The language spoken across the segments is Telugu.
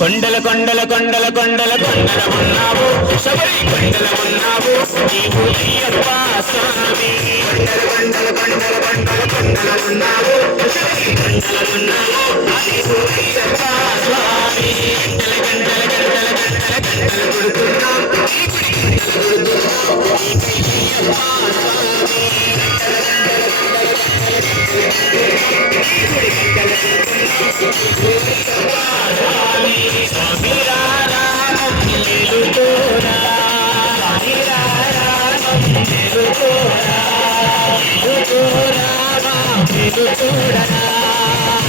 కొండల కొండల కొండల కొండల కొండల ఉన్నావు శబరి కొండల ఉన్నావు నీవు అయ్యప్ప స్వామి. కొండల కొండల కొండల కొండల కొండల ఉన్నావు శబరి కొండల ఉన్నావు నీవు అయ్యప్ప స్వామి. గంటల గంటల గంటల గంటల గంటలు కొడుతున్నావు నీ గుడి గంటలు కొడుతున్నావు అయ్యప్ప స్వామి. గంటల గంటల గంటల గంటల స్వామి రారా మేలుకోరా స్వామి రారా మేలుకోరా మేలుకోరా మేలుకోరా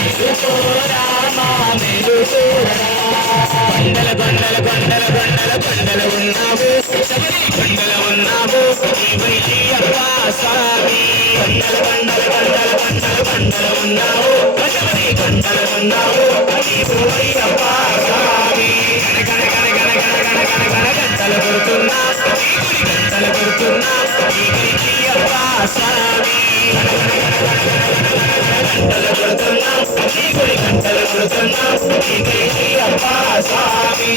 మేలుకోరా మేలుకోరా. కొండల కొండల కొండల కొండల కొండల ఉన్నావు శబరి కొండల ఉన్నావు నీవయ్యప్ప స్వామి. కొండల కొండల కొండల కొండల కొండల ఉన్నావు శబరి కొండల ఉన్నావు నీవు అయ్యప్ప స్వామి. గణ గణ గణ గణ గణ గణ గణ గంటలు కొడుతున్నా నీ గుడి గంటలు కొడుతున్నా నీవయ్యప్ప స్వామి. గంటలు కొడుతున్నా నీ గుడి గంటలు కొడుతున్నా నీవయ్యప్ప స్వామి.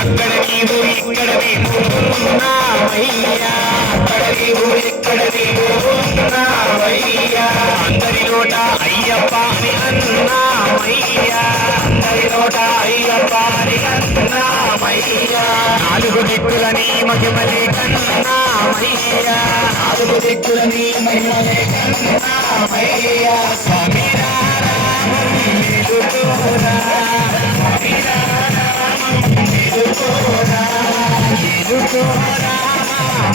అక్కడ నీవు ఇక్కడ నీవు ఉన్నావయ్యా అక్కడ నీవు ఇక్కడ నీవు ఉన్నావయ్యా. అందరి నోట అయ్యప్ప అని అన్నామయ్యా అందరి నోట అయ్యప్ప అని అన్నామయ్యా. నాలుగు దిక్కుల నీ మహిమలే కన్నామయ్యా నాలుగు దిక్కుల నీ మహిమలే కన్నామయ్యా. స్వామి రారా మేలుకోరా స్వామి రారా మేలుకోరా మేలుకోరా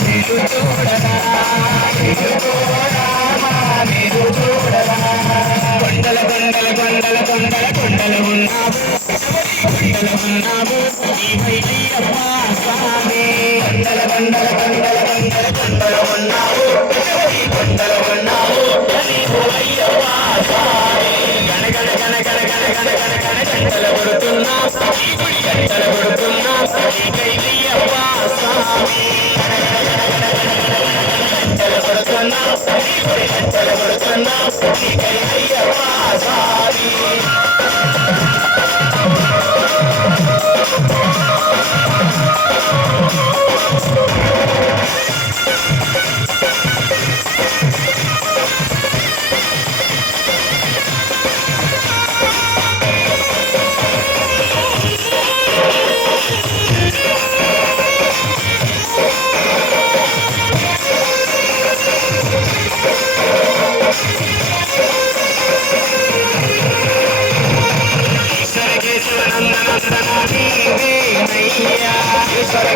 మేలుకోరా మేలుకోరా. కొండల కొండల కొండల కొండల కొండల ఉన్నావు కొండల ఉన్నావు నీవయ్యప్ప స్వామి. కొండల కొండల కొండల కొండల కొండల ఉన్నావు కొండల ఉన్నావు నీవు అయ్యప్ప స్వామి. గణ గణ గణ గణ గణ గణ గణ గణ గంటలు కొడుతున్నా నీ గుడి గంటలు కొడుతున్నా నీవయ్యప్ప స్వామి. గంటలు కొడుతున్నా నీ గుడి గంటలు కొడుతున్నా నీవయ్యప్ప స్వామి. ఈశ్వర కేశవనందనందన నీవేనయ్యా ఈశ్వర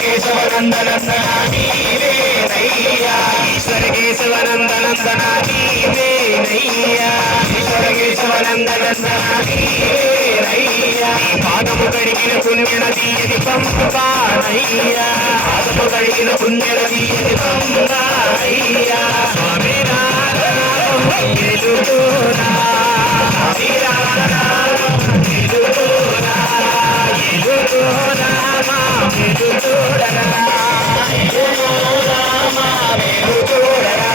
కేశవనందనందన నీవేనయ్యా ఈశ్వర కేశవనందనందన నీవేనయ్యా. పాదము కడిగిన పుణ్యనది ఇది పంపానయ్యా పాదము కడిగిన పుణ్యనది ఇది పంపానయ్యా. స్వామి రారా మేలుకోరా స్వామి రారా మేలుకోరా మేలుకోరా మేలుకోరా మేలుకోరా.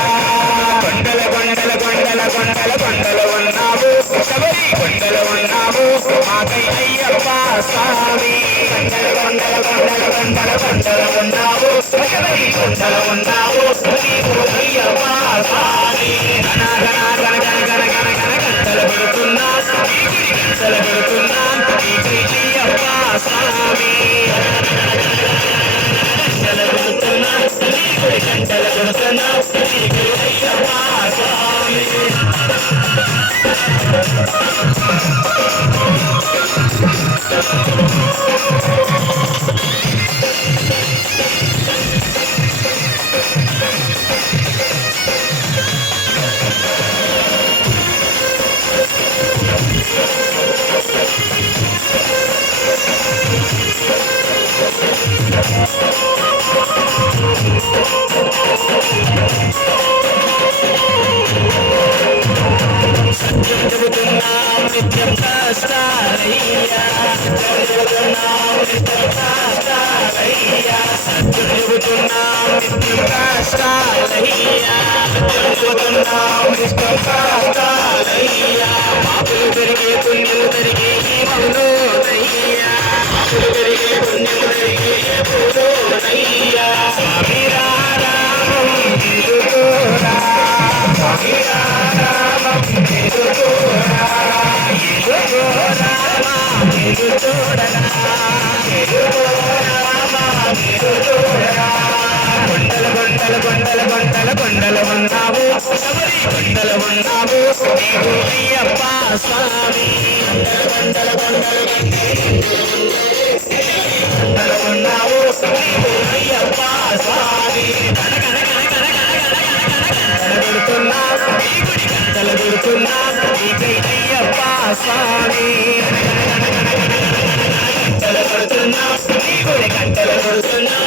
కొండల కొండల కొండల కొండల కొండల ఉన్నావు శబరి కొండల ఉన్నావు మాకై అయ్యప్ప స్వామి. కొండల కొండల కొండల కొండల కొండల ఉన్నావు శబరి కొండల ఉన్నావు నీవు అయ్యప్ప స్వామి. గణ గణ గణ గణ గణ గణ గణ గంటలు కొడుతున్నా నీ గుడి గంటలు కొడుతున్నా నీకై అయ్యప్ప స్వామి. గంటలు కొడుతున్నా నీ గుడి గంటలు కొడుతున్నా నీకై అయ్యప్ప స్వామి. సత్యం చెబుతున్నాం నిత్యం కష్టాలయ్యా చెబుతున్నాం నిత్యం కష్టాలయ్యా సత్యం చెబుతున్నాం నిత్యం కష్టాలయ్యా చెబుతున్నాం నిత్యం కష్టాలయ్యా పాపులు పెరిగే పుణ్యులు పెరిగే మౌనయ్యా పాపులు పెరిగే పుణ్యులు పెరిగే మౌనయ్యా స్వామి రామం తిరుగోరా స్వామి రామం తిరుగోరా కొండల కొండల కొండల కొండల కొండల ఉన్నావు శబరి కొండల ఉన్నావు నీవు అయ్యప్ప స్వామి కొండల కొండల కొండల ఉన్నావు నీవు అయ్యప్ప స్వామి కనగడుతున్నావు నీ గుడి గంటలు దొరుకుతున్నావు నీకై అయ్యప్ప స్వామి గంటలు కొడుతున్నావు నీ గుడి గంటలు కొడుతున్నావు